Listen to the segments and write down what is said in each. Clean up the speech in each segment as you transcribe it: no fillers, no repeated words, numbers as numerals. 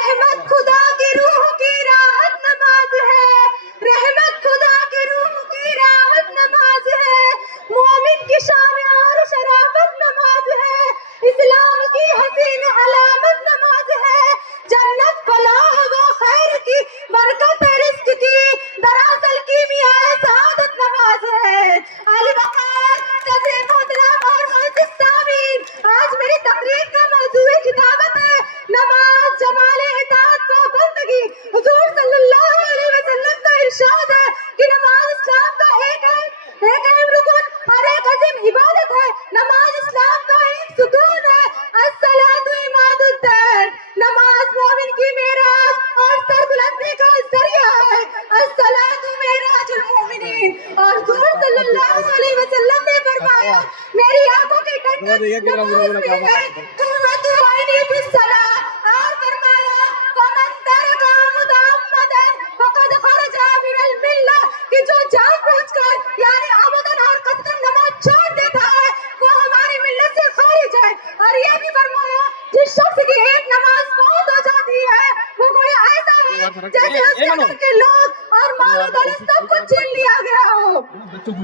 रहमत खुदा की रूह की राहत नमाज है, रहमत खुदा की रूह की राहत नमाज है, मोमिन की शान और शराफत नमाज है, इस्लाम की हसीन अलामत नमाज है, जन्नत फलाह व खैर की बरकत रिस्क की दरअसल कीमिया सआदत नमाज है। आले वक़ार सदर मोहतरम और मुअज़्ज़िज़ सामीन, आज मेरी तकरीर का मौज़ूए खिताबत है नमाज जमाल इताअत व बंदगी। हुज़ूर सल्लल्लाहु अलैहि वसल्लम का इरशाद है कि नमाज इस्लाम का एक अहम रुकन और एक अजीम इबादत है। नमाज इस्लाम का एक सुकून है। अस्सलातु इमादुद्दीन, नमाज मोमिन की मेराज और सरबुलंदी का जरिया है। अस्सलातु मेराजुल मोमिनीन, और हुज़ूर सल्लल्लाहु अलैहि वसल्लम ने फरमाया मेरी आंखों की ठंडक नमाज में है। कुव्वतु ऐनी फिस्सलाह, और फरमाया फमन तरका मुतअम्मदन फक़द खरजा मिनल मिल्लह, कि जो जानबूझकर यानी अमदन और कसदन नमाज छोड़ देता है वो हमारी मिल्लत से खारिज है। और ये भी फरमाया जिस शख्स की एक नमाज फौत हो जाती है वो गोया ऐसा है जैसे उसके घर के लोग और माल और दौलत सब कुछ छीन लिया गया हो।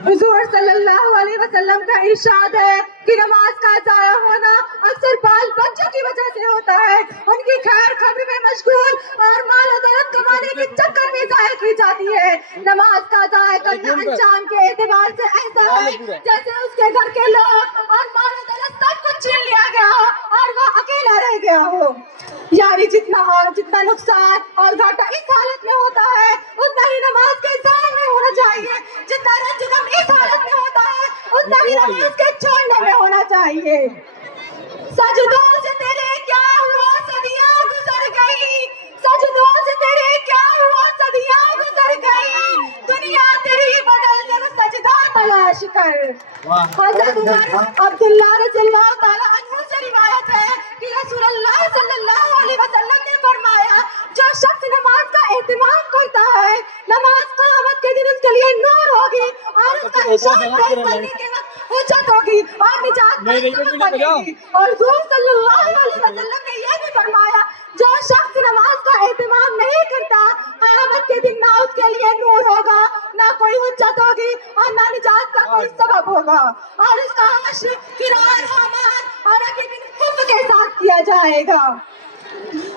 हुज़ूर सल्लल्लाहु अलैहि वसल्लम का इरशाद है कि नमाज का ज़ाया होना अक्सर बाल बच्चों की वजह से होता है। उनकी खैर खबर में मशगूल और माल और दौलत कमाने के चक्कर में ज़ाया की जाती है। नमाज का ज़ाया करना अंजाम के एतबार से ऐसा है जैसे उसके घर के लोग और माल और दौलत सब कुछ छीन लिया गया हो और वो अकेला रह गया हो। यानी जितना नुकसान और घाटा इस हालत में होता है उतना ही नमाज के ज़ाया में होना चाहिए। जितना रंज गम इस हालत में होता है उतना ही नमाज के छोड़ने में होना चाहिए। सजदों से तेरे क्या हुआ सदियां गुजर गई, सजदों से तेरे क्या हुआ सदियां गुजर गई, दुनिया तेरी बदल कर सजदा तलाश कर। हज़रत उमर अब्दुल्लाह रज़ियल्लाहु ताला अन्हु से रिवायत है कि रसूलुल्लाह सल्लल्लाहु अलैहि वसल्लम ने फरमाया जो शख्स नमाज का एहतमाम करता है नमाज क़यामत के दिन उसके लिए नूर होगी और उसका निशान पेश करने के वक्त हुज्जत होगी और निजात बनेगी। और हुज़ूर सल्लल्लाहु अलैहि वसल्लम ने यह भी फरमाया जो शख्स नमाज का एहतमाम नहीं करता क़यामत के दिन ना उसके लिए नूर होगा, ना कोई हुज्जत होगी और ना निजात का कोई सबब होगा। और इसका हश्र किरार हमान और अभी बिन खुफ के साथ किया जाएगा।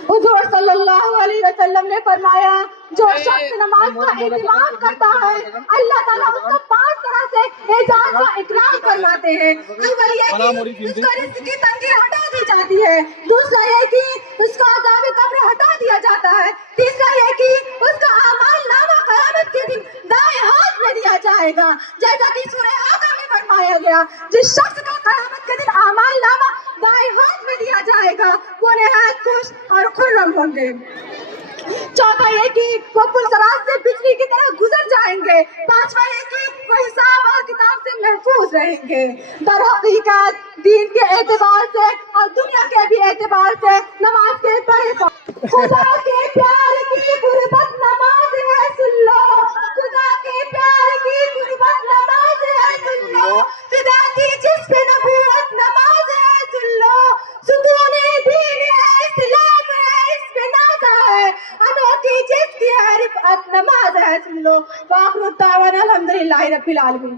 हुज़ूर सल्लल्लाहु अलैहि वसल्लम ने फरमाया जो शख्स नमाज का एहतमाम करता है अल्लाह ताला उसको 5 तरह से एजाज़ व इकराम फरमाते हैं। अव्वल ये कि उसको रिज़्क़ की तंगी हटा दी जाती है, दूसरा ये कि उसका अज़ाब कब्र हटा दिया जाता है, तीसरा ये कि उसका आमाल नामा क़यामत के दिन दाएं हाथ में दिया जाएगा। जैसा कि सूरह आका में फरमाया गया जिस शख्स का क़यामत के दिन आमाल नामा दाएं हाथ में दिया जाएगा वो निहायत खुश और खुर्रम होंगे। चौथा ये कि वो पुरसरात से बिजली की तरह गुजर जाएंगे। पांचवा ये कि वो हिसाब और किताब से महफूज रहेंगे। दर हकीकत दीन के एतबार से और दुनिया के भी एतबार से नमाज के बड़े खुदा के प्यार की गुरबत नमाज है सुन लो, खुदा के प्यार की गुरबत नमाज है सुन लो, खुदा की जिस पे नबूवत नमाज है सुन लो, सुकून दीन है इस्लाम है इस पे नाज है, अनोखी जिसकी है रिफ़अत नमाज है सुन लो। वाक़िअत दावाना अल्हम्दुलिल्लाहि रब्बिल आलमीन।